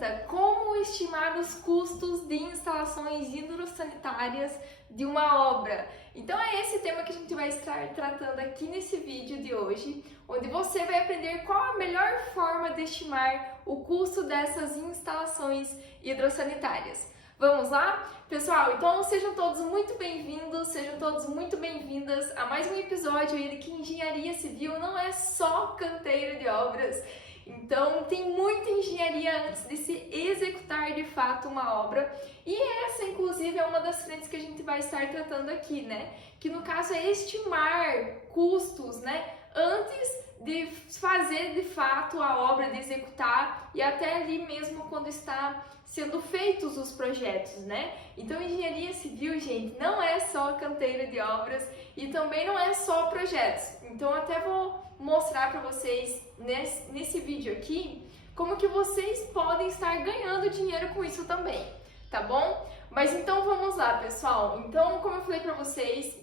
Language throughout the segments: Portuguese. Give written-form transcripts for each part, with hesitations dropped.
pergunta: como estimar os custos de instalações hidrossanitárias de uma obra? Então é esse tema que a gente vai estar tratando aqui nesse vídeo de hoje, onde você vai aprender qual a melhor forma de estimar o custo dessas instalações hidrossanitárias. Vamos lá? Pessoal, então sejam todos muito bem-vindos, sejam todos muito bem-vindas a mais um episódio aí de que engenharia civil não é só canteiro de obras. Então tem muita engenharia antes de se executar de fato uma obra, e essa inclusive é uma das frentes que a gente vai estar tratando aqui, né? Que no caso é estimar custos, né? Antes de fazer de fato a obra, de executar e até ali mesmo quando está sendo feitos os projetos, né? Então engenharia civil, gente, não é só canteiro de obras e também não é só projetos. Então até vou mostrar para vocês nesse vídeo aqui como que vocês podem estar ganhando dinheiro com isso também, tá bom? Mas então vamos lá, pessoal. Então, como eu falei para vocês,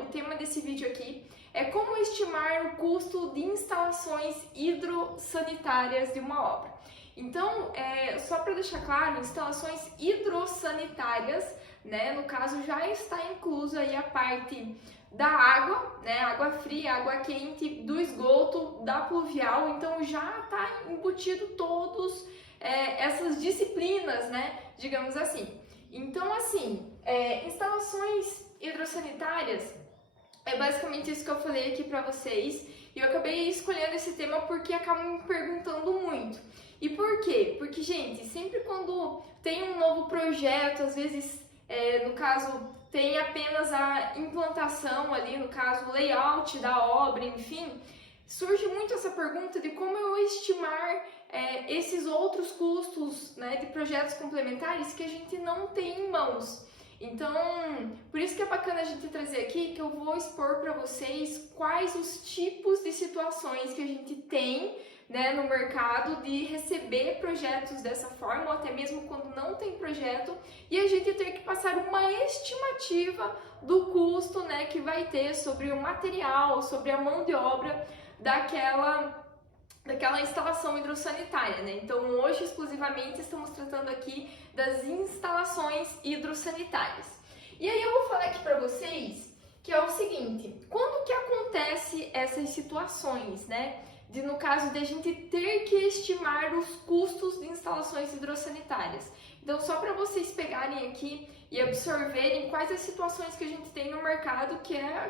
o tema desse vídeo aqui é como estimar o custo de instalações hidrossanitárias de uma obra. Então, só para deixar claro, instalações hidrossanitárias, né, no caso já está incluso aí a parte da água, né, água fria, água quente, do esgoto, da pluvial, então já está embutido todos essas disciplinas, né, digamos assim. Então, assim, instalações hidrossanitárias é basicamente isso que eu falei aqui para vocês, e eu acabei escolhendo esse tema porque acabam me perguntando muito. E por quê? Porque, gente, sempre quando tem um novo projeto, às vezes, no caso, tem apenas a implantação ali, no caso, o layout da obra, enfim, surge muito essa pergunta de como eu estimar esses outros custos, né, de projetos complementares que a gente não tem em mãos. Então, por isso que é bacana a gente trazer aqui, que eu vou expor para vocês quais os tipos de situações que a gente tem, né, no mercado de receber projetos dessa forma, ou até mesmo quando não tem projeto, e a gente ter que passar uma estimativa do custo, né, que vai ter sobre o material, sobre a mão de obra daquela instalação hidrossanitária, né? Então hoje exclusivamente estamos tratando aqui das instalações hidrossanitárias. E aí eu vou falar aqui para vocês que é o seguinte: quando que acontece essas situações, né? No caso de a gente ter que estimar os custos de instalações hidrossanitárias. Então, só para vocês pegarem aqui e absorverem quais as situações que a gente tem no mercado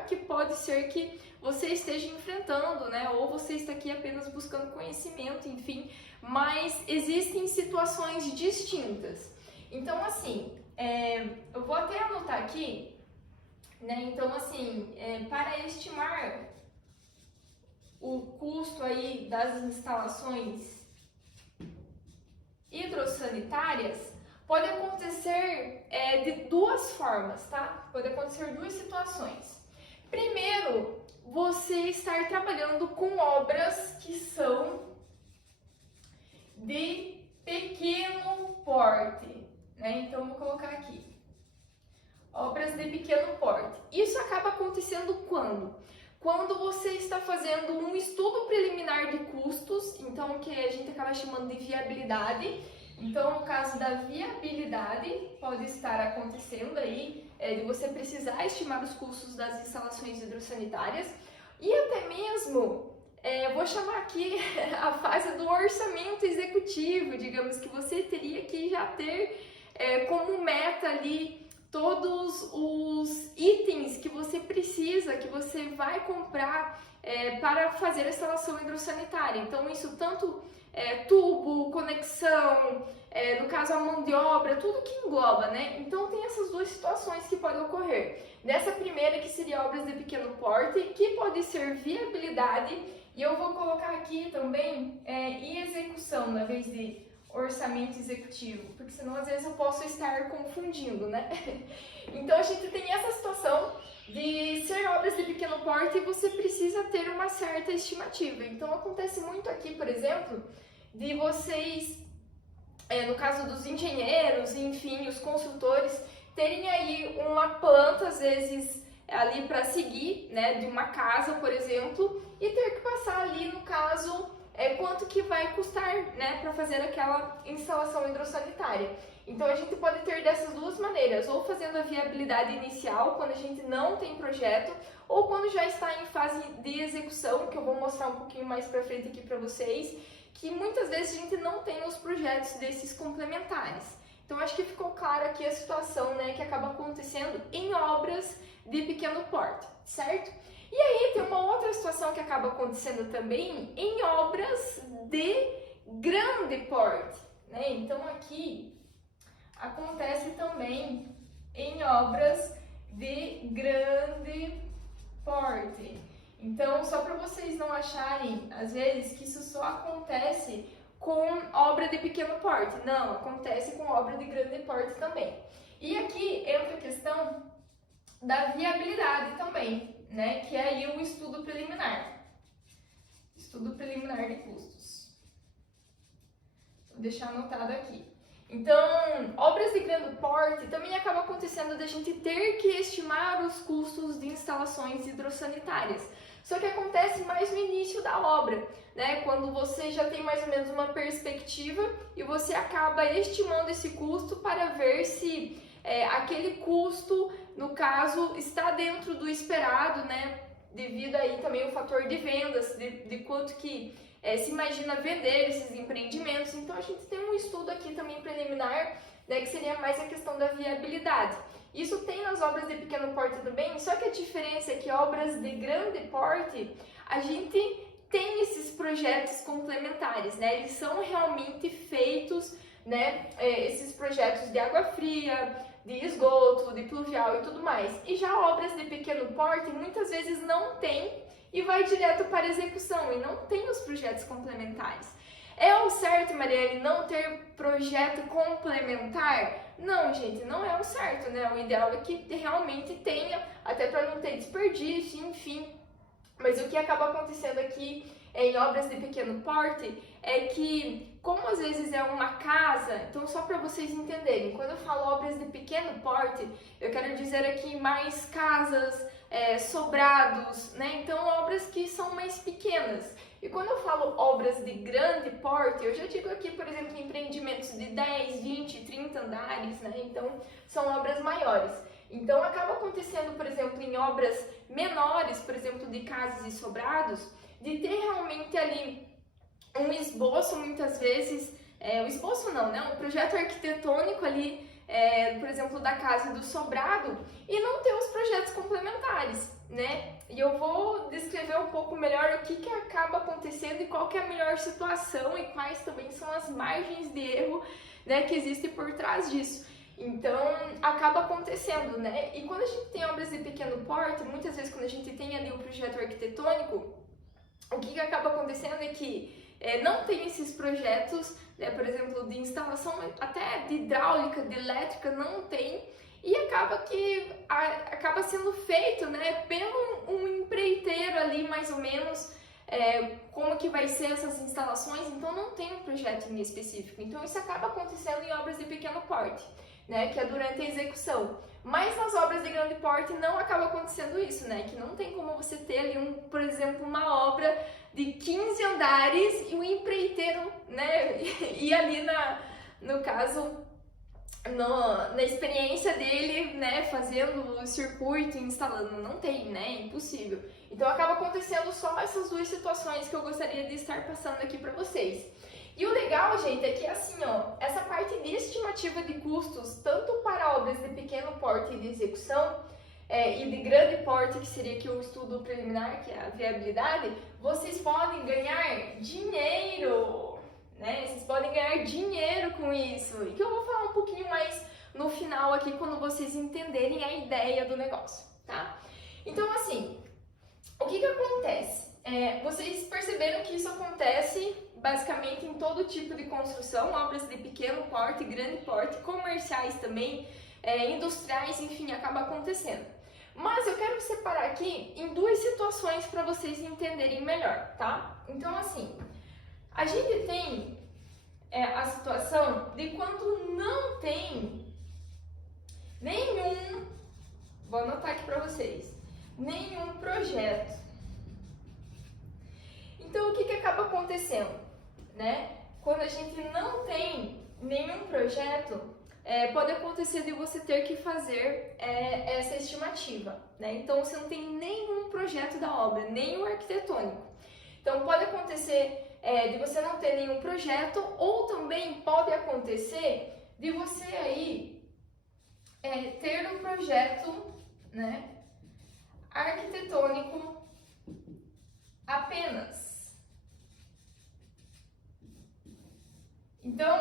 que pode ser que você esteja enfrentando, né? Ou você está aqui apenas buscando conhecimento, enfim. Mas existem situações distintas. Então, assim, eu vou até anotar aqui, né? Então, assim, para estimar o custo aí das instalações hidrossanitárias, pode acontecer de duas formas, tá? Pode acontecer duas situações. Primeiro, você estar trabalhando com obras que são de pequeno porte, né? Então, vou colocar aqui. Obras de pequeno porte. Isso acaba acontecendo quando? Quando você está fazendo um estudo preliminar de custos, então que a gente acaba chamando de viabilidade. Então, no caso da viabilidade, pode estar acontecendo aí de você precisar estimar os custos das instalações hidrossanitárias, e até mesmo, vou chamar aqui a fase do orçamento executivo, digamos que você teria que já ter como meta ali todos os itens que você precisa, que você vai comprar para fazer a instalação hidrossanitária. Então isso tanto tubo, conexão, no caso a mão de obra, tudo que engloba, né? Então tem essas duas situações que podem ocorrer. Nessa primeira, que seria obras de pequeno porte, que pode ser viabilidade, e eu vou colocar aqui também e execução, na vez de orçamento executivo, porque senão às vezes eu posso estar confundindo, né? Então a gente tem essa situação de ser obras de pequeno porte e você precisa ter uma certa estimativa. Então acontece muito aqui, por exemplo, de vocês, no caso dos engenheiros, enfim, os construtores, terem aí uma planta, às vezes, ali para seguir, né, de uma casa, por exemplo, e ter que passar ali, no caso, quanto que vai custar, né, para fazer aquela instalação hidrossanitária. Então a gente pode ter dessas duas maneiras, ou fazendo a viabilidade inicial, quando a gente não tem projeto, ou quando já está em fase de execução, que eu vou mostrar um pouquinho mais para frente aqui para vocês, que muitas vezes a gente não tem os projetos desses complementares. Então acho que ficou claro aqui a situação, né, que acaba acontecendo em obras de pequeno porte, certo? E aí tem uma outra situação que acaba acontecendo também em obras de grande porte, né? Então aqui acontece também em obras de grande porte. Então, só para vocês não acharem, às vezes, que isso só acontece com obra de pequeno porte. Não, acontece com obra de grande porte também. E aqui entra a questão da viabilidade também, né? Que é aí o estudo preliminar. Estudo preliminar de custos. Vou deixar anotado aqui. Então, obras de grande porte também acaba acontecendo da gente ter que estimar os custos de instalações hidrossanitárias. Só que acontece mais no início da obra, né? Quando você já tem mais ou menos uma perspectiva e você acaba estimando esse custo para ver se aquele custo, no caso, está dentro do esperado, né? Devido aí também o fator de vendas, de quanto que se imagina vender esses empreendimentos. Então a gente tem um estudo aqui também preliminar, né, que seria mais a questão da viabilidade. Isso tem nas obras de pequeno porte também, só que a diferença é que obras de grande porte, a gente tem esses projetos complementares, né? Eles são realmente feitos, né, esses projetos de água fria, de esgoto, de pluvial e tudo mais. E já obras de pequeno porte muitas vezes não tem e vai direto para execução e não tem os projetos complementares. É o certo, Marielle, não ter projeto complementar? Não, gente, não é o certo, né? O ideal é que realmente tenha, até para não ter desperdício, enfim. Mas o que acaba acontecendo aqui em obras de pequeno porte é que, como às vezes é uma casa, então só para vocês entenderem, quando eu falo obras de pequeno porte, eu quero dizer aqui mais casas, sobrados, né? Então obras que são mais pequenas. E quando eu falo obras de grande porte, eu já digo aqui, por exemplo, empreendimentos de 10, 20, 30 andares, né? Então são obras maiores. Então acaba acontecendo, por exemplo, em obras menores, por exemplo, de casas e sobrados, de ter realmente ali um esboço, muitas vezes, um esboço não, né? Um projeto arquitetônico ali, por exemplo, da casa e do sobrado, e não ter os projetos complementares, né? E eu vou descrever um pouco melhor o que acaba acontecendo e qual que é a melhor situação e quais também são as margens de erro, né, que existem por trás disso. Então, acaba acontecendo, né? E quando a gente tem obras de pequeno porte, muitas vezes quando a gente tem ali o projeto arquitetônico, o que acaba acontecendo é que não tem esses projetos, né, por exemplo, de instalação, até de hidráulica, de elétrica, não tem, e acaba sendo feito, né, pelo um empreiteiro ali, mais ou menos, como que vai ser essas instalações, então não tem um projeto em específico. Então isso acaba acontecendo em obras de pequeno porte, né, que é durante a execução. Mas nas obras de grande porte não acaba acontecendo isso, né, que não tem como você ter ali, por exemplo, uma obra de 15 andares e um empreiteiro, né, e ali no caso, na experiência dele, né, fazendo o circuito, instalando, não tem, né, é impossível. Então acaba acontecendo só essas duas situações que eu gostaria de estar passando aqui para vocês. E o legal, gente, é que assim, ó, essa parte de estimativa de custos, tanto para obras de pequeno porte e de execução, e de grande porte, que seria aqui o estudo preliminar, que é a viabilidade, vocês podem ganhar dinheiro, né? Vocês podem ganhar dinheiro com isso. E que eu vou falar um pouquinho mais no final aqui, quando vocês entenderem a ideia do negócio, tá? Então, assim, o que acontece? Vocês perceberam que isso acontece basicamente em todo tipo de construção, obras de pequeno porte, grande porte, comerciais também, industriais, enfim, acaba acontecendo. Mas eu quero separar aqui em duas situações para vocês entenderem melhor, tá? Então, assim, a gente tem a situação de quando não tem nenhum, vou anotar aqui para vocês, nenhum projeto. Então, o que acaba acontecendo? né? Quando a gente não tem nenhum projeto, pode acontecer de você ter que fazer essa estimativa, né? Então você não tem nenhum projeto da obra, nem o arquitetônico. Então pode acontecer de você não ter nenhum projeto, ou também pode acontecer de você aí ter um projeto, né, arquitetônico apenas. Então,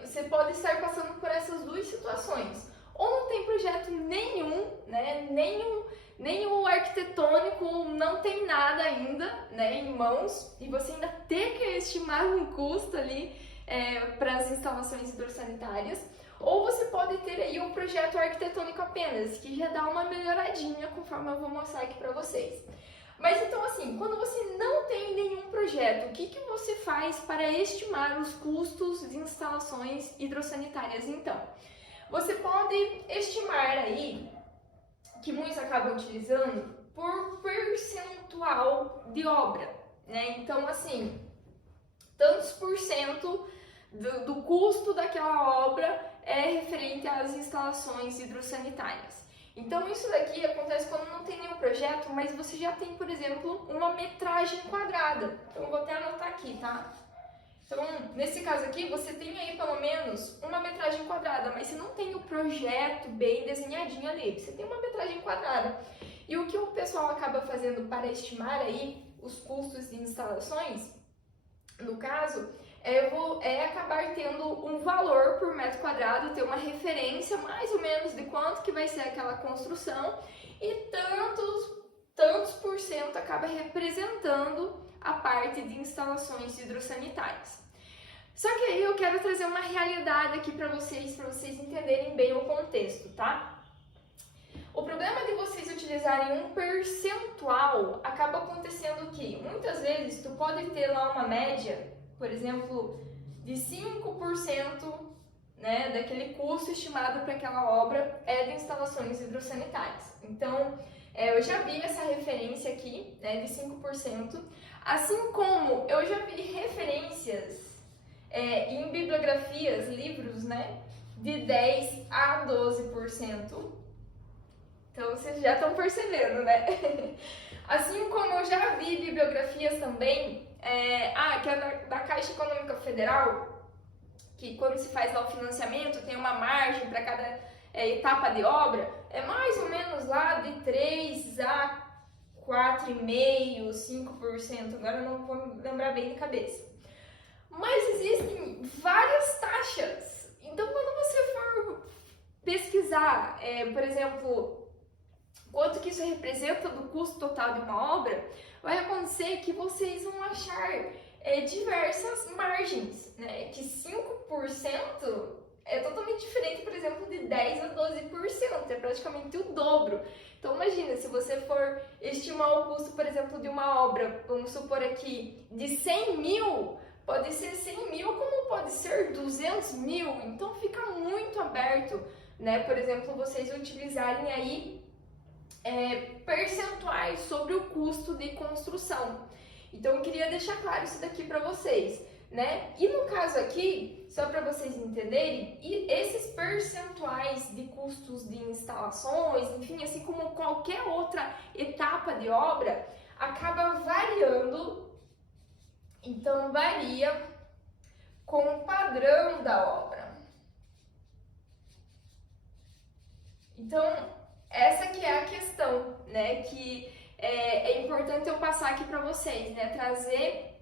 você pode estar passando por essas duas situações. Ou não tem projeto nenhum, né, nem o arquitetônico, não tem nada ainda, né, em mãos, e você ainda tem que estimar um custo ali para as instalações hidrossanitárias. Ou você pode ter aí um projeto arquitetônico apenas, que já dá uma melhoradinha conforme eu vou mostrar aqui para vocês. Mas então assim, quando você não tem nenhum projeto, o que você faz para estimar os custos de instalações hidrossanitárias então? Você pode estimar aí, que muitos acabam utilizando, por percentual de obra, né? Então assim, tantos por cento do custo daquela obra é referente às instalações hidrossanitárias. Então isso daqui acontece quando não tem nenhum projeto, mas você já tem, por exemplo, uma metragem quadrada. Então eu vou até anotar aqui, tá? Então, nesse caso aqui, você tem aí pelo menos uma metragem quadrada, mas você não tem o projeto bem desenhadinho ali, você tem uma metragem quadrada. E o que o pessoal acaba fazendo para estimar aí os custos de instalações, no caso, acabar tendo um valor por metro quadrado, ter uma referência mais ou menos de quanto que vai ser aquela construção e tantos por cento acaba representando a parte de instalações hidrossanitárias. Só que aí eu quero trazer uma realidade aqui para vocês entenderem bem o contexto, tá? O problema de vocês utilizarem um percentual acaba acontecendo que muitas vezes tu pode ter lá uma média, por exemplo, de 5%, né, daquele custo estimado para aquela obra de instalações hidrossanitárias. Então, eu já vi essa referência aqui, né, de 5%, assim como eu já vi referências em bibliografias, livros, né, de 10 a 12%. Então, vocês já estão percebendo, né? Assim como eu já vi bibliografias também, que é da Caixa Econômica Federal, que quando se faz lá o financiamento, tem uma margem para cada etapa de obra, é mais ou menos lá de 3 a 4,5%, 5%, agora eu não vou me lembrar bem de cabeça. Mas existem várias taxas, então quando você for pesquisar, por exemplo, quanto que isso representa do custo total de uma obra, vai acontecer que vocês vão achar diversas margens, né? Que 5% é totalmente diferente, por exemplo, de 10 a 12%, é praticamente o dobro. Então imagina, se você for estimar o custo, por exemplo, de uma obra, vamos supor aqui, de 100 mil, pode ser 100 mil como pode ser 200 mil, então fica muito aberto, né? Por exemplo, vocês utilizarem aí percentuais sobre o custo de construção. Então eu queria deixar claro isso daqui para vocês, né? E no caso aqui, só para vocês entenderem, esses percentuais de custos de instalações, enfim, assim como qualquer outra etapa de obra, acaba variando. Então varia com o padrão da obra. Então essa que é a questão, né, que é importante eu passar aqui para vocês, né, trazer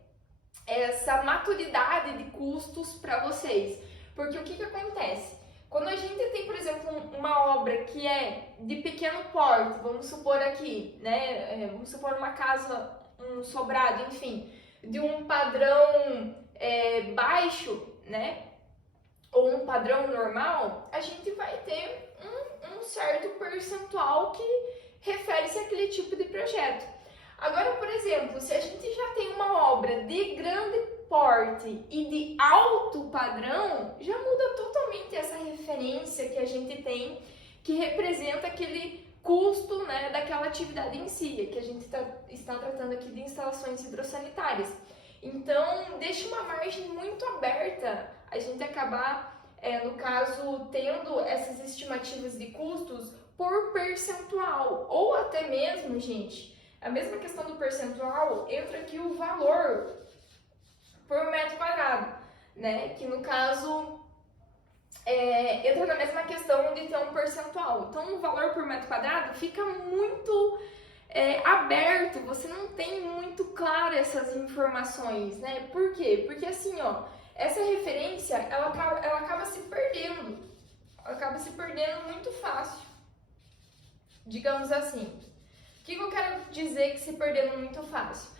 essa maturidade de custos para vocês, porque o que acontece? Quando a gente tem, por exemplo, uma obra que é de pequeno porte, vamos supor aqui, né, vamos supor uma casa, um sobrado, enfim, de um padrão baixo, né, ou um padrão normal, a gente vai ter um certo percentual que refere-se àquele tipo de projeto. Agora, por exemplo, se a gente já tem uma obra de grande porte e de alto padrão, já muda totalmente essa referência que a gente tem, que representa aquele custo, né, daquela atividade em si, que a gente está tratando aqui de instalações hidrossanitárias. Então, deixa uma margem muito aberta a gente acabar, no caso, tendo essas estimativas de custos por percentual, ou até mesmo, gente, a mesma questão do percentual, entra aqui o valor por metro quadrado, né? Que no caso entra na mesma questão de ter um percentual. Então o valor por metro quadrado fica muito aberto, você não tem muito claro essas informações, né? Por quê? Porque assim, ó, essa referência ela acaba se perdendo, muito fácil, digamos assim. O que eu quero dizer que se perdendo muito fácil?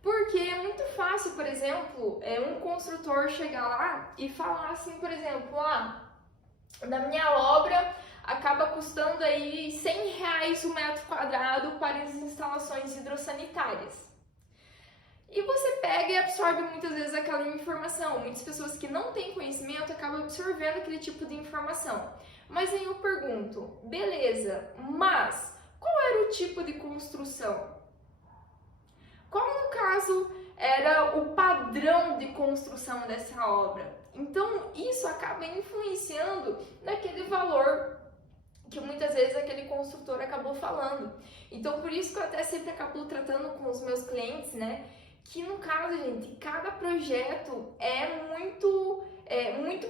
Porque é muito fácil, por exemplo, um construtor chegar lá e falar assim, por exemplo, na minha obra acaba custando aí R$100 o metro quadrado para as instalações hidrossanitárias. E você pega e absorve muitas vezes aquela informação. Muitas pessoas que não têm conhecimento acabam absorvendo aquele tipo de informação. Mas aí eu pergunto, beleza, mas qual era o tipo de construção? Qual, no caso, era o padrão de construção dessa obra? Então, isso acaba influenciando naquele valor que muitas vezes aquele construtor acabou falando. Então, por isso que eu até sempre acabo tratando com os meus clientes, né? Que no caso, gente, cada projeto é muito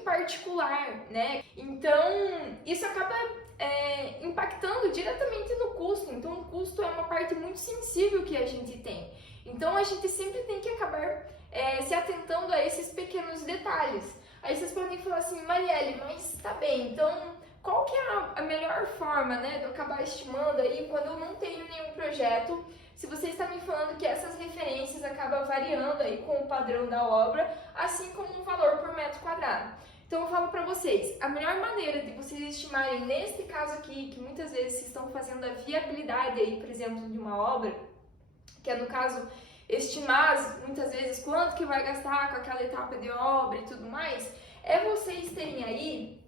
particular, né? Então, isso acaba impactando diretamente no custo. Então, o custo é uma parte muito sensível que a gente tem. Então, a gente sempre tem que acabar se atentando a esses pequenos detalhes. Aí vocês podem falar assim, Marielle, mas tá bem, então qual que é a melhor forma, né, de eu acabar estimando aí quando eu não tenho nenhum projeto? Se você está me falando que essas referências acabam variando aí com o padrão da obra, assim como o valor por metro quadrado. Então eu falo para vocês, a melhor maneira de vocês estimarem nesse caso aqui, que muitas vezes vocês estão fazendo a viabilidade aí, por exemplo, de uma obra, que é no caso estimar muitas vezes quanto que vai gastar com aquela etapa de obra e tudo mais, é vocês terem aí,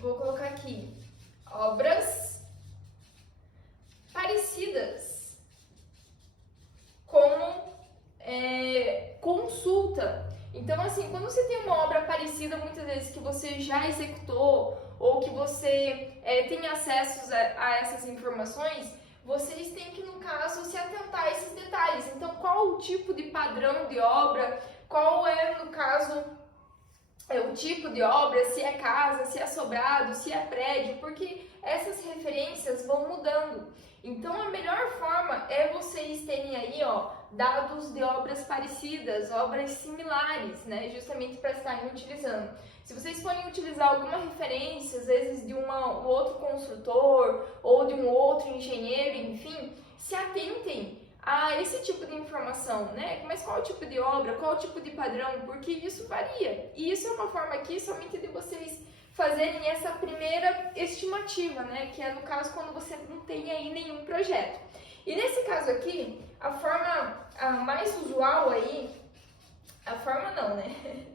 vou colocar aqui, obras parecidas como consulta. Então, assim, quando você tem uma obra parecida, muitas vezes que você já executou ou que você tem acesso a essas informações, vocês têm que, no caso, se atentar a esses detalhes. Então, qual o tipo de padrão de obra, qual é, no caso, o tipo de obra, se é casa, se é sobrado, se é prédio, porque essas referências vão mudando. Então, a melhor forma é vocês terem aí, ó, dados de obras parecidas, obras similares, né, justamente para estarem utilizando. Se vocês forem utilizar alguma referência, às vezes de um outro construtor ou de um outro engenheiro, enfim, se atentem a esse tipo de informação, né? Mas qual o tipo de obra, qual o tipo de padrão, porque isso varia. E isso é uma forma aqui somente de vocês fazerem essa primeira estimativa, né? Que é no caso quando você não tem aí nenhum projeto. E nesse caso aqui, a forma mais usual aí, a forma não, né?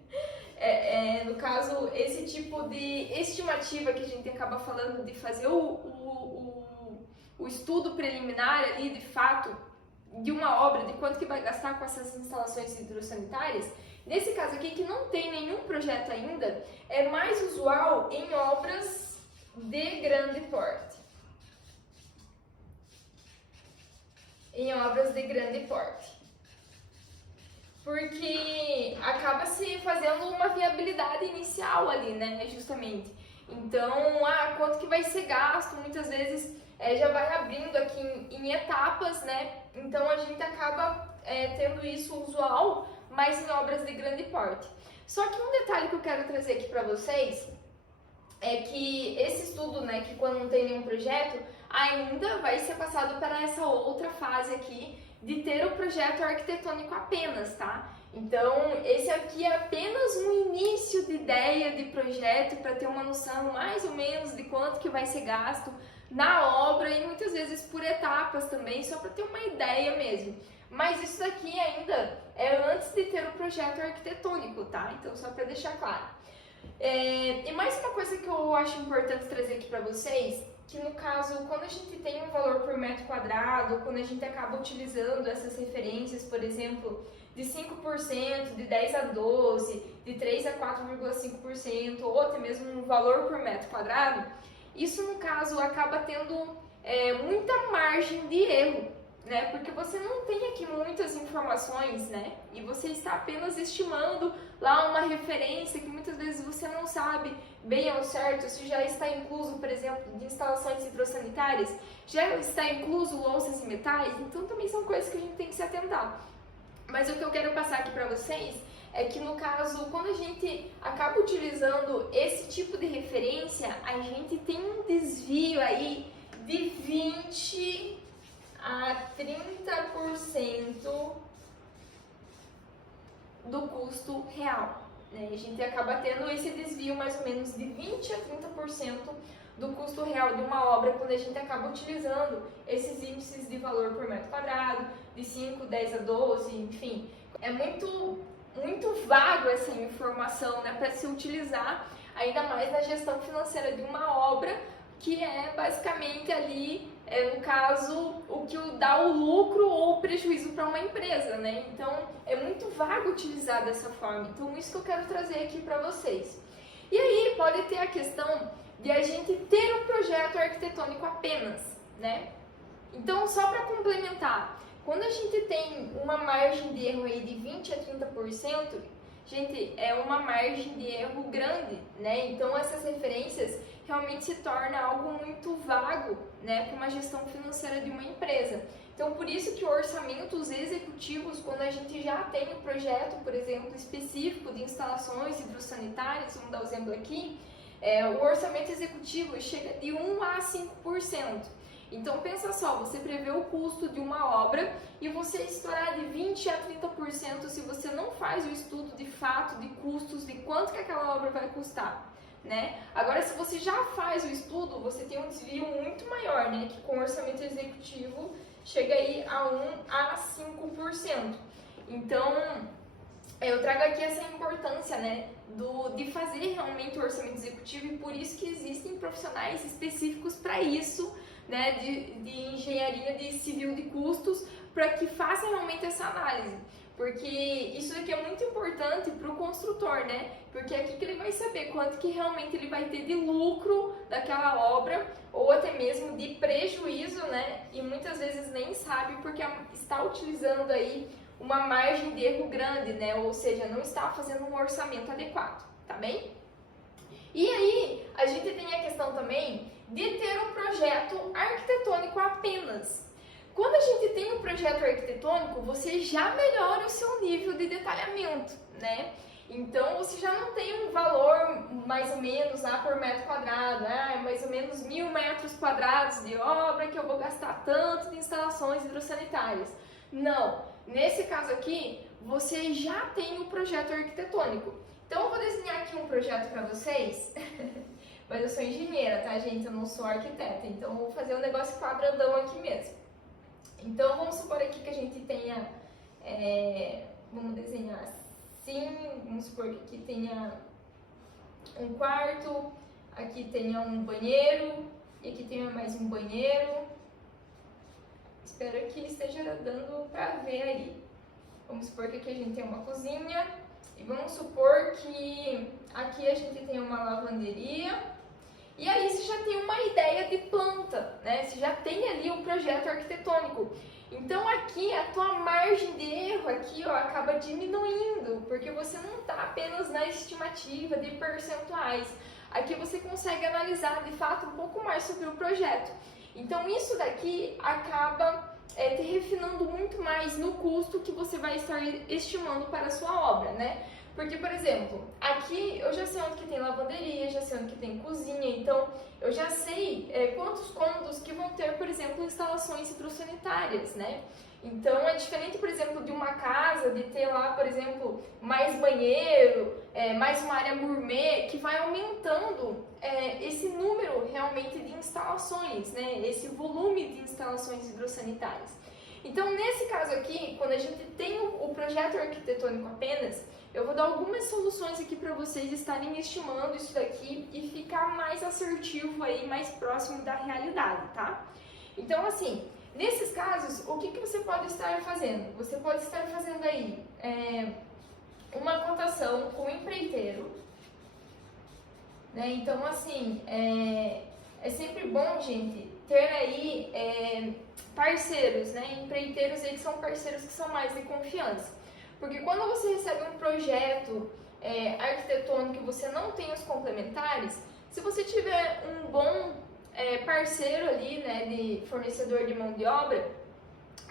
No caso, esse tipo de estimativa que a gente acaba falando de fazer o estudo preliminar ali, de fato, de uma obra, de quanto que vai gastar com essas instalações hidrossanitárias, nesse caso aqui, que não tem nenhum projeto ainda, é mais usual em obras de grande porte. Em obras de grande porte. Porque acaba se fazendo uma viabilidade inicial ali, né, justamente. Então, quanto que vai ser gasto, muitas vezes já vai abrindo aqui em etapas, né, então a gente acaba tendo isso usual, mas em obras de grande porte. Só que um detalhe que eu quero trazer aqui para vocês é que esse estudo, né, que quando não tem nenhum projeto, ainda vai ser passado para essa outra fase aqui, de ter o projeto arquitetônico apenas, tá? Então, esse aqui é apenas um início de ideia de projeto para ter uma noção mais ou menos de quanto que vai ser gasto na obra e muitas vezes por etapas também, só para ter uma ideia mesmo. Mas isso daqui ainda é antes de ter o projeto arquitetônico, tá? Então, só para deixar claro. E mais uma coisa que eu acho importante trazer aqui para vocês, que no caso, quando a gente tem um valor por metro quadrado, quando a gente acaba utilizando essas referências, por exemplo, de 5%, de 10 a 12, de 3 a 4,5%, ou até mesmo um valor por metro quadrado, isso no caso acaba tendo muita margem de erro, né? Porque você não tem aqui muitas informações, né? E você está apenas estimando lá uma referência que muitas vezes você não sabe bem ao certo se já está incluso, por exemplo, de instalações hidrossanitárias, já está incluso louças e metais, então também são coisas que a gente tem que se atentar. Mas o que eu quero passar aqui para vocês é que no caso, quando a gente acaba utilizando esse tipo de referência, a gente tem um desvio aí de 20 a 30% do custo real, né? A gente acaba tendo esse desvio mais ou menos de 20 a 30% do custo real de uma obra quando a gente acaba utilizando esses índices de valor por metro quadrado, de 5, 10 a 12, enfim. É muito vago essa informação, né, para se utilizar ainda mais na gestão financeira de uma obra, que é basicamente ali, no caso, o que dá o lucro ou o prejuízo para uma empresa, né? Então, é muito vago utilizar dessa forma. Então, isso que eu quero trazer aqui para vocês. E aí, pode ter a questão de a gente ter um projeto arquitetônico apenas, né? Então, só para complementar, quando a gente tem uma margem de erro aí de 20 a 30%, gente, é uma margem de erro grande, né? Então, essas referências realmente se torna algo muito vago, né, para uma gestão financeira de uma empresa. Então, por isso que orçamentos executivos, quando a gente já tem um projeto, por exemplo, específico de instalações hidrossanitárias, vamos dar o exemplo aqui, o orçamento executivo chega de 1 a 5%. Então, pensa só, você prevê o custo de uma obra e você estourar de 20 a 30% se você não faz o estudo de fato de custos, de quanto que aquela obra vai custar, né? Agora, se você já faz o estudo, você tem um desvio muito maior, né? Que com o orçamento executivo chega aí a 1 a 5%. Então, eu trago aqui essa importância, né, de fazer realmente o orçamento executivo, e por isso que existem profissionais específicos para isso, né, de engenharia de civil de custos, para que façam realmente essa análise. Porque isso aqui é muito importante para o construtor, né? Porque é aqui que ele vai saber quanto que realmente ele vai ter de lucro daquela obra, ou até mesmo de prejuízo, né? E muitas vezes nem sabe porque está utilizando aí uma margem de erro grande, né? Ou seja, não está fazendo um orçamento adequado, tá bem? E aí, a gente tem a questão também de ter um projeto arquitetônico apenas. Quando a gente tem um projeto arquitetônico, você já melhora o seu nível de detalhamento, né? Então, você já não tem um valor mais ou menos lá por metro quadrado, mais ou menos 1.000 metros quadrados de obra que eu vou gastar tanto de instalações hidrossanitárias. Não, nesse caso aqui, você já tem o projeto arquitetônico. Então, eu vou desenhar aqui um projeto para vocês, mas eu sou engenheira, tá, gente? Eu não sou arquiteta, então eu vou fazer um negócio quadradão aqui mesmo. Então, vamos supor aqui que a gente tenha, vamos desenhar assim, vamos supor que aqui tenha um quarto, aqui tenha um banheiro, e aqui tenha mais um banheiro. Espero que esteja dando para ver aí. Vamos supor que aqui a gente tem uma cozinha, e vamos supor que aqui a gente tem uma lavanderia. E aí você já tem uma ideia de planta, né? Você já tem ali um projeto arquitetônico. Então aqui a tua margem de erro aqui, ó, acaba diminuindo, porque você não está apenas na estimativa de percentuais. Aqui você consegue analisar de fato um pouco mais sobre o projeto. Então isso daqui acaba te refinando muito mais no custo que você vai estar estimando para a sua obra, né? Porque, por exemplo, aqui eu já sei onde que tem lavanderia, já sei onde que tem cozinha, então eu já sei quantos cômodos que vão ter, por exemplo, instalações hidrossanitárias, né? Então é diferente, por exemplo, de uma casa, de ter lá, por exemplo, mais banheiro, mais uma área gourmet, que vai aumentando esse número realmente de instalações, né? Esse volume de instalações hidrossanitárias. Então, nesse caso aqui, quando a gente tem o projeto arquitetônico apenas, eu vou dar algumas soluções aqui para vocês estarem estimando isso daqui e ficar mais assertivo aí, mais próximo da realidade, tá? Então, assim, Nesses casos, o que você pode estar fazendo? Você pode estar fazendo aí uma cotação com o empreiteiro, né? Então, assim, é sempre bom, gente, ter aí parceiros, né? Empreiteiros aí que são parceiros que são mais de confiança. Porque quando você recebe um projeto arquitetônico e você não tem os complementares, se você tiver um bom parceiro ali, né, de fornecedor de mão de obra,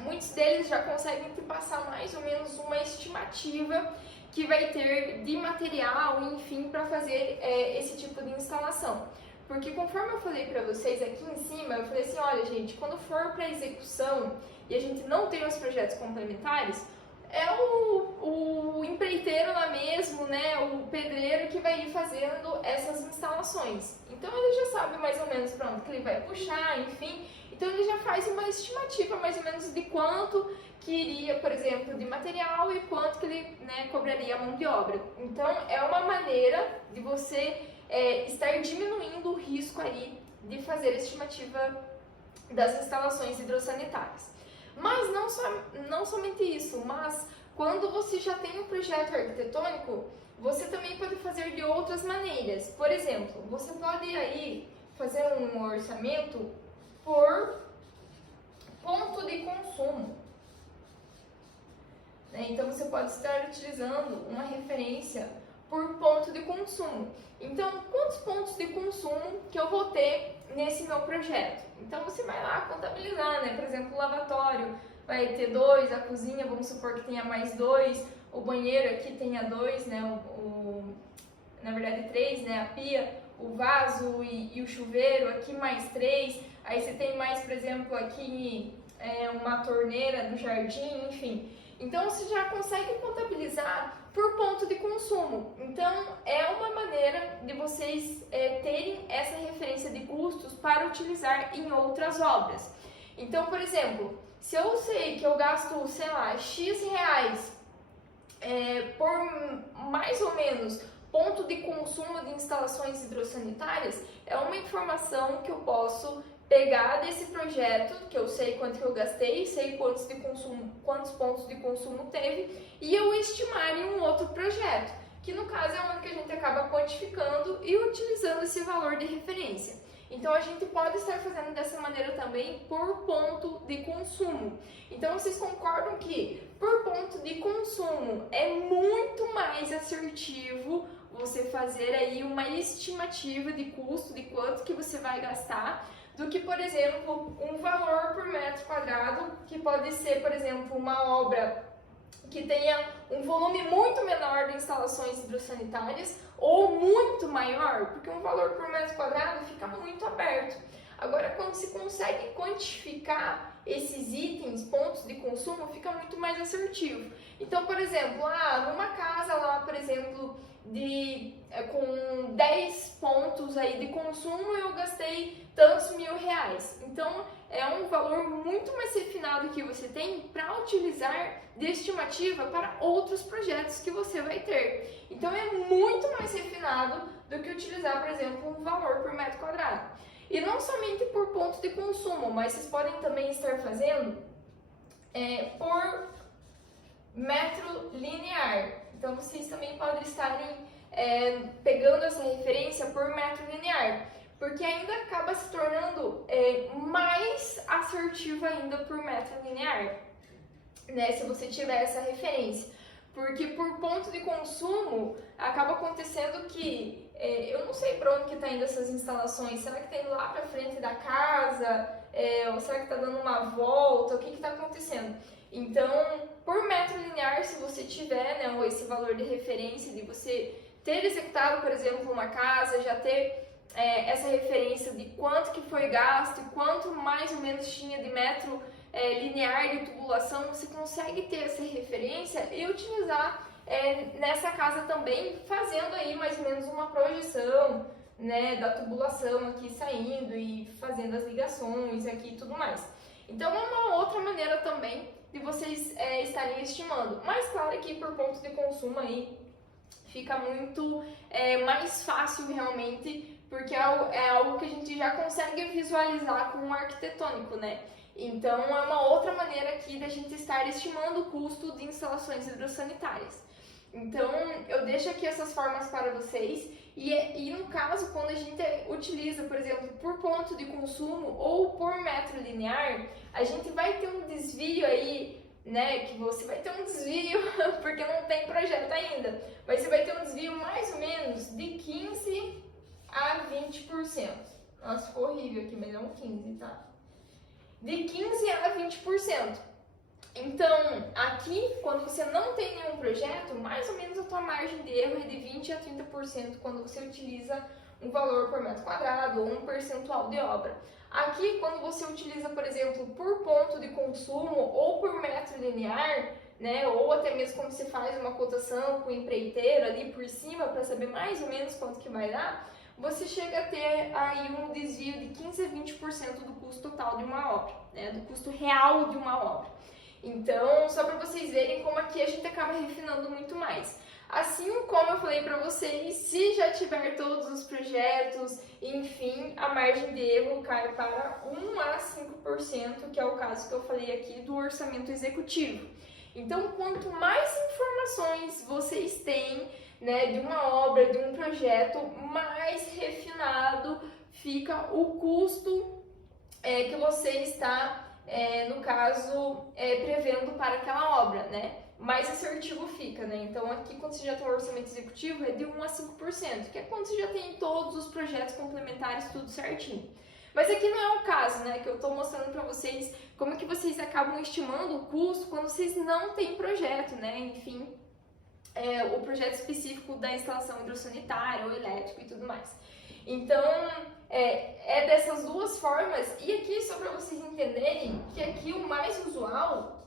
muitos deles já conseguem te passar mais ou menos uma estimativa que vai ter de material, enfim, para fazer esse tipo de instalação. Porque conforme eu falei para vocês aqui em cima, eu falei assim, olha gente, quando for para execução e a gente não tem os projetos complementares, é o empreiteiro lá mesmo, né, o pedreiro que vai ir fazendo essas instalações. Então ele já sabe mais ou menos para onde que ele vai puxar, enfim. Então ele já faz uma estimativa mais ou menos de quanto que iria, por exemplo, de material e quanto que ele, né, cobraria a mão de obra. Então é uma maneira de você estar diminuindo o risco aí de fazer a estimativa das instalações hidrossanitárias. Mas não somente isso, mas quando você já tem um projeto arquitetônico, você também pode fazer de outras maneiras. Por exemplo, você pode aí fazer um orçamento por ponto de consumo. Então você pode estar utilizando uma referência por ponto de consumo. Então, quantos pontos de consumo que eu vou ter nesse meu projeto? Então você vai lá contabilizar, né? Por exemplo, o lavatório vai ter 2, a cozinha, vamos supor que tenha mais 2, o banheiro aqui tenha 2, né? Na verdade 3, né? A pia, o vaso e o chuveiro, aqui mais 3. Aí você tem mais, por exemplo, aqui uma torneira do jardim, enfim. Então você já consegue contabilizar por ponto de consumo. Então é uma maneira de vocês terem essa referência de custos para utilizar em outras obras. Então, por exemplo, se eu sei que eu gasto, sei lá, X reais por mais ou menos ponto de consumo de instalações hidrossanitárias, é uma informação que eu posso pegar desse projeto, que eu sei quanto que eu gastei, sei quantos pontos de consumo teve, e eu estimar em um outro projeto, que no caso é onde que a gente acaba quantificando e utilizando esse valor de referência. Então a gente pode estar fazendo dessa maneira também por ponto de consumo. Então vocês concordam que por ponto de consumo é muito mais assertivo você fazer aí uma estimativa de custo, de quanto que você vai gastar, do que, por exemplo, um valor por metro quadrado, que pode ser, por exemplo, uma obra que tenha um volume muito menor de instalações hidrossanitárias ou muito maior, porque um valor por metro quadrado fica muito aberto. Agora, quando se consegue quantificar esses itens, pontos de consumo, fica muito mais assertivo. Então, por exemplo, numa casa lá, por exemplo, com 10 pontos aí de consumo, eu gastei tantos R$1.000. Então, é um valor muito mais refinado que você tem para utilizar de estimativa para outros projetos que você vai ter. Então, é muito mais refinado do que utilizar, por exemplo, um valor por metro quadrado. E não somente por ponto de consumo, mas vocês podem também estar fazendo por metro linear. Então, vocês também podem estarem pegando essa referência por metro linear, porque ainda acaba se tornando mais assertivo ainda por metro linear, né, se você tiver essa referência. Porque por ponto de consumo, acaba acontecendo que eu não sei para onde que está indo essas instalações. Será que tem lá para frente da casa? Ou será que está dando uma volta? O que está acontecendo? Então, por metro linear, se você tiver, né, esse valor de referência de você ter executado, por exemplo, uma casa, já ter essa referência de quanto que foi gasto e quanto mais ou menos tinha de metro linear de tubulação, você consegue ter essa referência e utilizar nessa casa também, fazendo aí mais ou menos uma projeção, né, da tubulação aqui saindo e fazendo as ligações aqui e tudo mais. Então é uma outra maneira também de vocês estarem estimando. Mas claro que por ponto de consumo aí fica muito mais fácil realmente, porque é algo que a gente já consegue visualizar com o arquitetônico, né? Então, é uma outra maneira aqui da gente estar estimando o custo de instalações hidrossanitárias. Então, eu deixo aqui essas formas para vocês. E no caso, quando a gente utiliza, por exemplo, por ponto de consumo ou por metro linear, a gente vai ter um desvio aí, né, que você vai ter um desvio, porque não tem projeto ainda, mas você vai ter um desvio mais ou menos de 15 a 20%. Nossa, ficou horrível aqui, mas é um 15, tá? De 15 a 20%. Então, aqui, quando você não tem nenhum projeto, mais ou menos a tua margem de erro é de 20 a 30% quando você utiliza um valor por metro quadrado ou um percentual de obra. Aqui, quando você utiliza, por exemplo, por ponto de consumo ou por metro linear, né, ou até mesmo quando você faz uma cotação com o empreiteiro ali por cima para saber mais ou menos quanto que vai dar, você chega a ter aí um desvio de 15 a 20% do custo total de uma obra, né, do custo real de uma obra. Então, só para vocês verem como aqui a gente acaba refinando muito mais. Assim como eu falei para vocês, se já tiver todos os projetos, enfim, a margem de erro cai para 1 a 5%, que é o caso que eu falei aqui do orçamento executivo. Então, quanto mais informações vocês têm, né, de uma obra, de um projeto, mais refinado fica o custo que você está no caso, prevendo para aquela obra, né? Mais assertivo fica, né? Então, aqui, quando você já tem um orçamento executivo, é de 1 a 5%, que é quando você já tem todos os projetos complementares, tudo certinho. Mas aqui não é o caso, né? Que eu estou mostrando para vocês como que vocês acabam estimando o custo quando vocês não têm projeto, né? Enfim, o projeto específico da instalação hidrossanitária ou elétrico e tudo mais. Então, é dessas duas formas. E aqui, só para vocês entenderem, que aqui o mais usual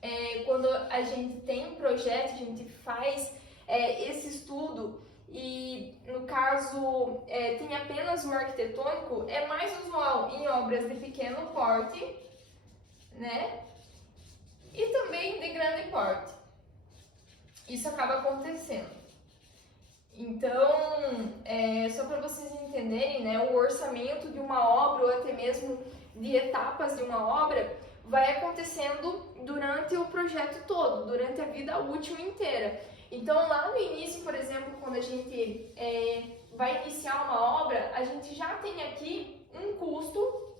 é quando a gente tem um projeto, a gente faz esse estudo e, no caso, tem apenas o arquitetônico, é mais usual em obras de pequeno porte, né? E também de grande porte. Isso acaba acontecendo. Então, só para vocês entenderem, né, o orçamento de uma obra ou até mesmo de etapas de uma obra vai acontecendo durante o projeto todo, durante a vida útil inteira. Então, lá no início, por exemplo, quando a gente vai iniciar uma obra, a gente já tem aqui um custo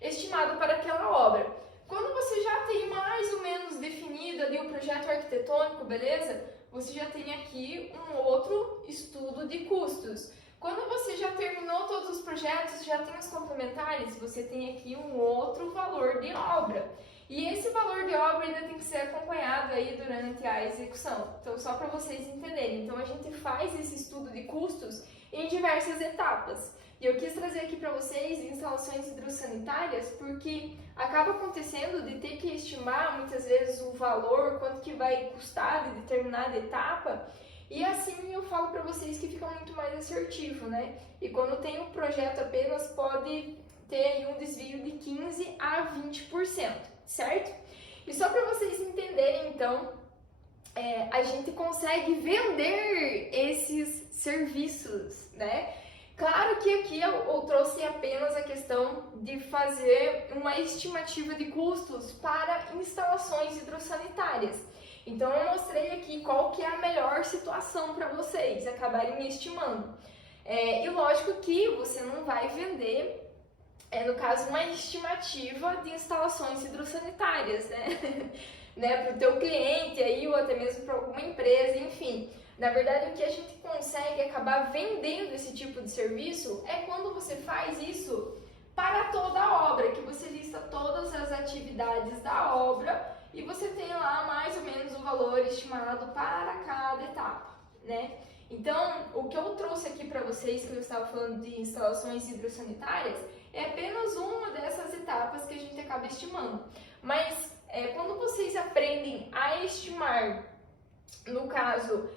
estimado para aquela obra. Quando você já tem mais ou menos definido ali o projeto arquitetônico, beleza? Você já tem aqui um outro estudo de custos. Quando você já terminou todos os projetos, já tem os complementares, você tem aqui um outro valor de obra. E esse valor de obra ainda tem que ser acompanhado aí durante a execução. Então, só para vocês entenderem. Então, a gente faz esse estudo de custos em diversas etapas. E eu quis trazer aqui para vocês instalações hidrossanitárias porque acaba acontecendo de ter que estimar muitas vezes o valor, quanto que vai custar de determinada etapa, e assim eu falo para vocês que fica muito mais assertivo, né? E quando tem um projeto apenas pode ter aí um desvio de 15 a 20%, certo? E só para vocês entenderem então, a gente consegue vender esses serviços, né? Claro que aqui eu trouxe apenas a questão de fazer uma estimativa de custos para instalações hidrossanitárias. Então eu mostrei aqui qual que é a melhor situação para vocês acabarem estimando. E lógico que você não vai vender, no caso, uma estimativa de instalações hidrossanitárias, né? Para o teu cliente aí, ou até mesmo para alguma empresa, enfim. Na verdade, o que a gente consegue acabar vendendo esse tipo de serviço é quando você faz isso para toda a obra, que você lista todas as atividades da obra e você tem lá mais ou menos o valor estimado para cada etapa, né? Então, o que eu trouxe aqui para vocês, que eu estava falando de instalações hidrossanitárias, é apenas uma dessas etapas que a gente acaba estimando. Mas, quando vocês aprendem a estimar, no caso,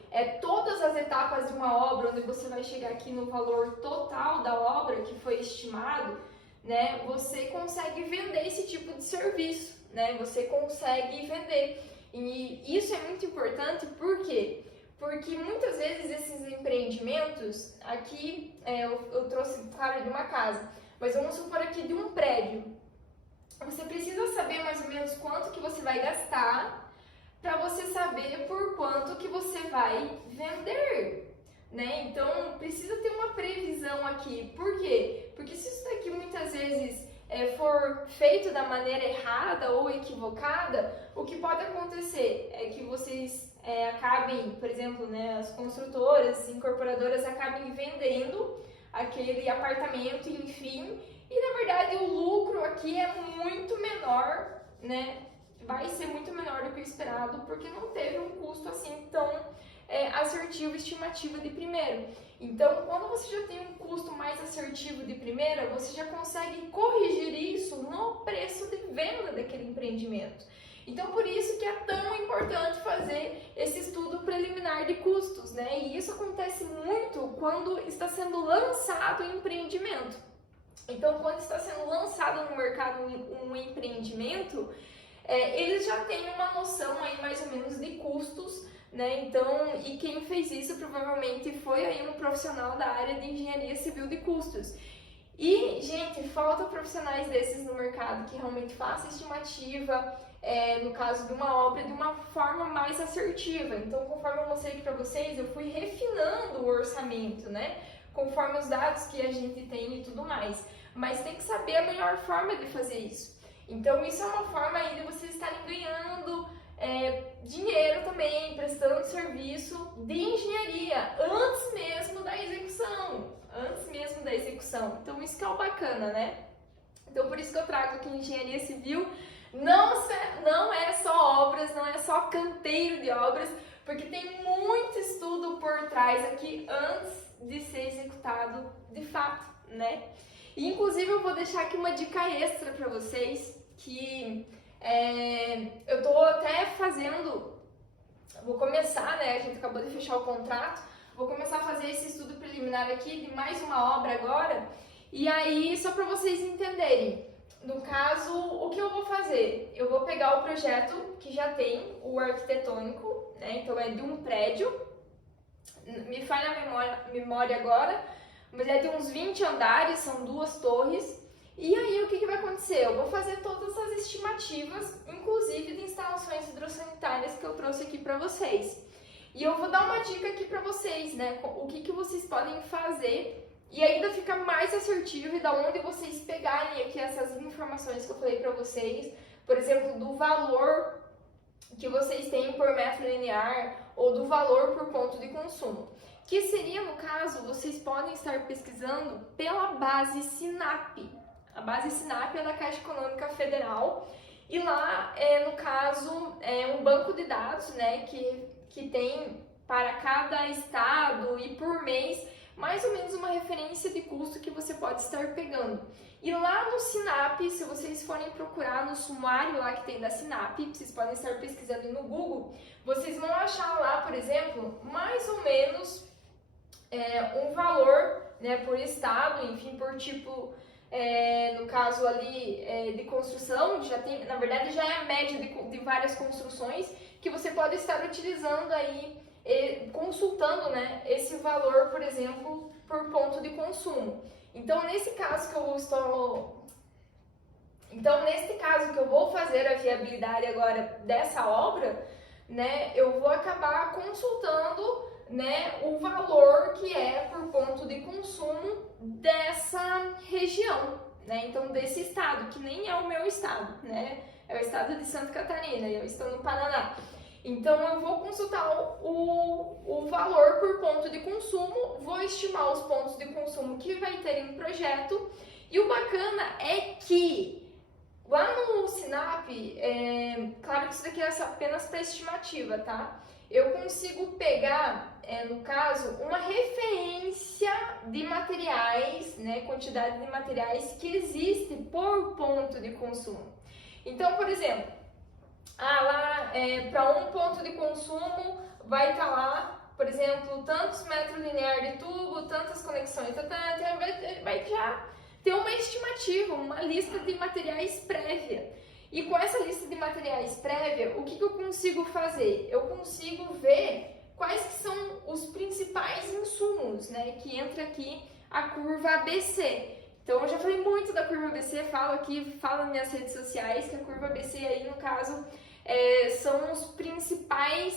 todas as etapas de uma obra, onde você vai chegar aqui no valor total da obra que foi estimado, né, você consegue vender esse tipo de serviço, né, você consegue vender. E isso é muito importante, por quê? Porque muitas vezes esses empreendimentos, aqui eu trouxe, claro, de uma casa, mas vamos supor aqui de um prédio. você precisa saber mais ou menos quanto que você vai gastar para você saber por quanto que você vai vender, né? Então, precisa ter uma previsão aqui. Por quê? Porque se isso daqui muitas vezes for feito da maneira errada ou equivocada, o que pode acontecer é que vocês acabem, por exemplo, né, as construtoras, incorporadoras acabem vendendo aquele apartamento, enfim, e na verdade o lucro aqui é muito menor, né? Vai ser muito menor do que o esperado, porque não teve um custo assim tão assertivo, estimativa de primeiro. Então, quando você já tem um custo mais assertivo de primeira, você já consegue corrigir isso no preço de venda daquele empreendimento. Então, por isso que é tão importante fazer esse estudo preliminar de custos, né? E isso acontece muito quando está sendo lançado o empreendimento. Então, quando está sendo lançado no mercado um empreendimento, eles já têm uma noção aí mais ou menos de custos, né? Então, e quem fez isso provavelmente foi aí um profissional da área de engenharia civil de custos. E, gente, falta profissionais desses no mercado que realmente façam estimativa, no caso de uma obra, de uma forma mais assertiva. Então, conforme eu mostrei aqui para vocês, eu fui refinando o orçamento, né? Conforme os dados que a gente tem e tudo mais. Mas tem que saber a melhor forma de fazer isso. Então, isso é uma forma aí de vocês estarem ganhando dinheiro também, prestando serviço de engenharia, antes mesmo da execução. Então, isso que é o bacana, né? Então, por isso que eu trago que engenharia civil não é só obras, não é só canteiro de obras, porque tem muito estudo por trás aqui antes de ser executado de fato, né? E, inclusive, eu vou deixar aqui uma dica extra para vocês, que eu tô até fazendo, vou começar, né? A gente acabou de fechar o contrato, vou começar a fazer esse estudo preliminar aqui de mais uma obra agora, e aí, só para vocês entenderem, no caso, o que eu vou fazer? Eu vou pegar o projeto que já tem, o arquitetônico, né? Então é de um prédio, me falha a memória agora, mas é de uns 20 andares, são 2 torres. E aí o que vai acontecer? Eu vou fazer todas as estimativas, inclusive de instalações hidrossanitárias que eu trouxe aqui para vocês. E eu vou dar uma dica aqui para vocês, né? O que vocês podem fazer e ainda fica mais assertivo, e da onde vocês pegarem aqui essas informações que eu falei para vocês, por exemplo, do valor que vocês têm por metro linear ou do valor por ponto de consumo. Que seria, no caso, vocês podem estar pesquisando pela base SINAP. A base SINAP é da Caixa Econômica Federal e lá, no caso, é um banco de dados, né, que tem para cada estado e por mês mais ou menos uma referência de custo que você pode estar pegando. E lá no SINAP, se vocês forem procurar no sumário lá que tem da SINAP, vocês podem estar pesquisando no Google, vocês vão achar lá, por exemplo, mais ou menos um valor, né, por estado, enfim, por tipo, no caso ali de construção, já tem, na verdade já é a média de várias construções que você pode estar utilizando aí, consultando, né, esse valor, por exemplo, por ponto de consumo. Então, nesse caso que eu vou fazer a viabilidade agora dessa obra, né, eu vou acabar consultando, né, o valor que é por ponto de consumo dessa região, né, então desse estado, que nem é o meu estado, né, é o estado de Santa Catarina, eu estou no Paraná. Então, eu vou consultar o valor por ponto de consumo, vou estimar os pontos de consumo que vai ter em projeto, e o bacana é que lá no SINAP, claro que isso daqui é apenas para estimativa, tá? Eu consigo pegar, no caso, uma referência de materiais, né, quantidade de materiais que existe por ponto de consumo. Então, por exemplo, lá para um ponto de consumo vai estar lá, por exemplo, tantos metros lineares de tubo, tantas conexões, vai já ter uma estimativa, uma lista de materiais prévia. E com essa lista de materiais prévia, o que eu consigo fazer? Eu consigo ver quais que são os principais insumos, né, que entra aqui a curva ABC. Então eu já falei muito da curva ABC, falo nas minhas redes sociais que a curva ABC aí no caso são os principais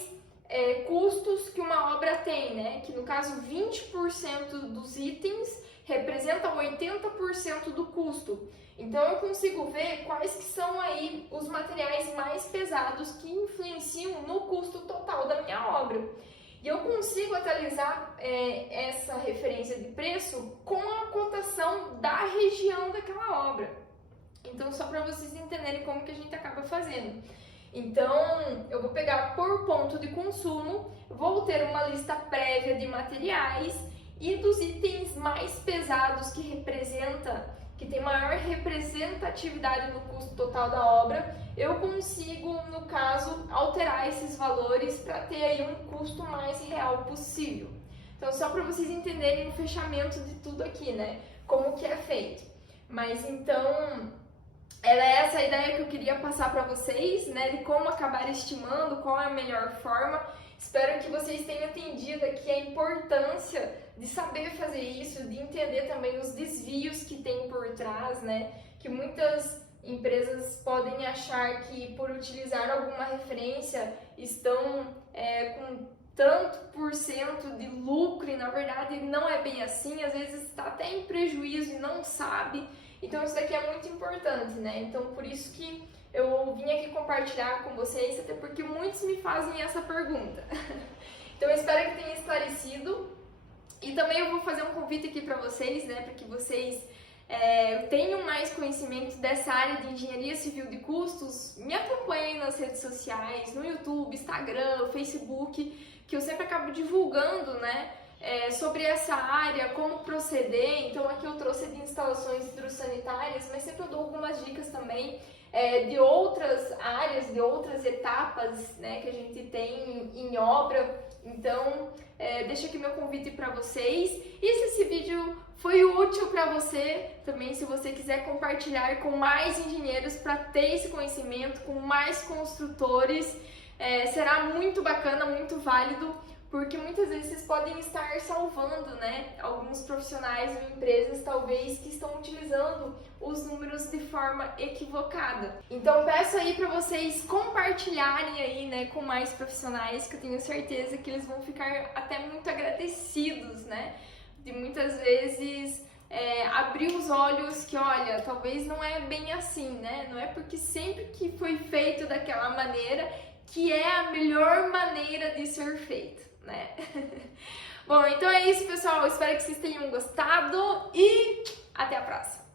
custos que uma obra tem, né? Que no caso 20% dos itens representam 80% do custo. Então eu consigo ver quais que são aí os materiais mais pesados que influenciam no custo total da minha obra. E eu consigo atualizar essa referência de preço com a cotação da região daquela obra. Então, só para vocês entenderem como que a gente acaba fazendo. Então, eu vou pegar por ponto de consumo, vou ter uma lista prévia de materiais e dos itens mais pesados que tem maior representatividade no custo total da obra, eu consigo, no caso, alterar esses valores para ter aí um custo mais real possível. Então, só para vocês entenderem o fechamento de tudo aqui, né? Como que é feito. Mas então, era essa a ideia que eu queria passar para vocês, né? De como acabar estimando, qual é a melhor forma. Espero que vocês tenham entendido aqui a importância de saber fazer isso, de entender também os desvios que tem por trás, né? Que muitas empresas podem achar que por utilizar alguma referência estão com tanto por cento de lucro e na verdade não é bem assim, às vezes está até em prejuízo e não sabe. Então isso daqui é muito importante, né? Então por isso que eu vim aqui compartilhar com vocês, até porque muitos me fazem essa pergunta. Então eu espero que tenha esclarecido. E também eu vou fazer um convite aqui para vocês, né, para que vocês tenham mais conhecimento dessa área de engenharia civil de custos. Me acompanhem nas redes sociais, no YouTube, Instagram, Facebook, que eu sempre acabo divulgando, né, sobre essa área, como proceder. Então aqui eu trouxe de instalações hidrossanitárias, mas sempre eu dou algumas dicas também de outras áreas, de outras etapas, né, que a gente tem em obra. Então, deixo aqui meu convite para vocês. E se esse vídeo foi útil para você, também se você quiser compartilhar com mais engenheiros para ter esse conhecimento, com mais construtores, será muito bacana, muito válido, porque muitas vezes vocês podem estar salvando, né, alguns profissionais ou empresas talvez que estão utilizando os números de forma equivocada. Então peço aí para vocês compartilharem aí, né, com mais profissionais, que eu tenho certeza que eles vão ficar até muito agradecidos, né, de muitas vezes abrir os olhos que, olha, talvez não é bem assim, né, não é porque sempre que foi feito daquela maneira que é a melhor maneira de ser feito, né? Bom, então é isso, pessoal. Eu espero que vocês tenham gostado e até a próxima!